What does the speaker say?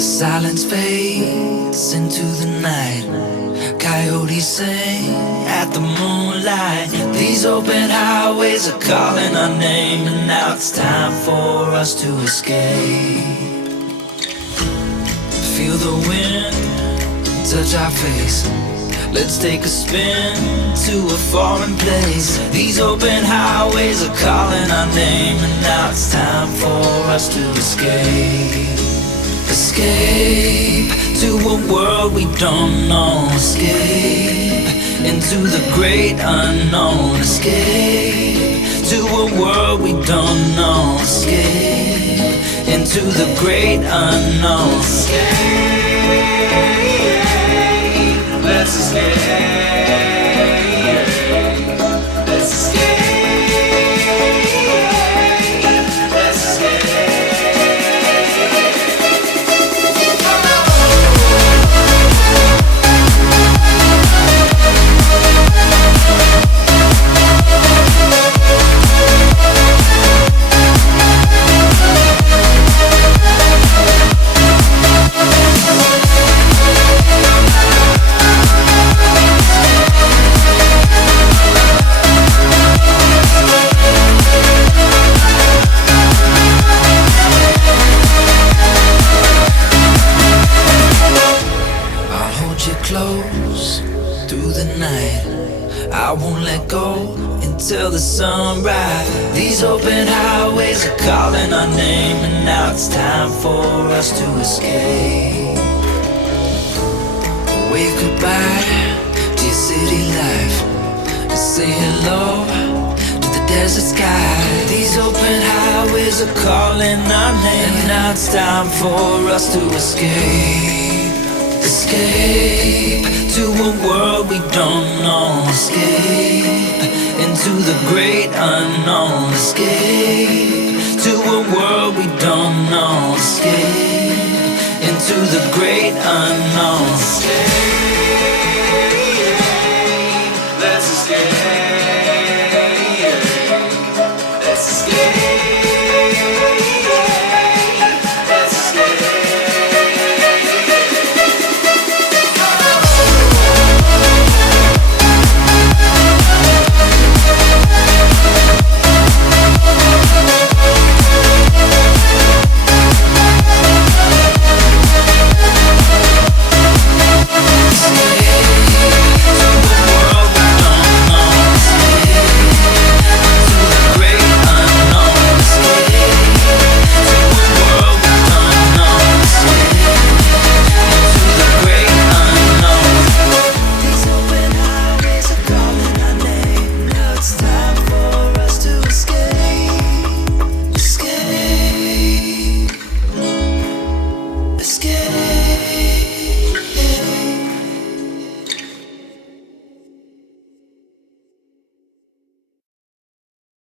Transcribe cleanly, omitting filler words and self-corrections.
The silence fades into the night. Coyotes sing at the moonlight. These open highways are calling our name, and now it's time for us to escape. Feel the wind touch our face. Let's take a spin to a foreign place. These open highways are calling our name, and now it's time for us to escape. Escape to a world we don't know. Escape into the great unknown. Escape to a world we don't know. Escape into the great unknown. Escape. Let's escape. Let's escape. Let's escape. I won't let go until the sunrise. These open highways are calling our name, and now it's time for us to escape. Wave goodbye to your city life, and say hello to the desert sky. These open highways are calling our name, and now it's time for us to escape. Escape to a world we don't know. Escape into the great unknown. Escape to a world we don't know. Escape into the great unknown. Escape.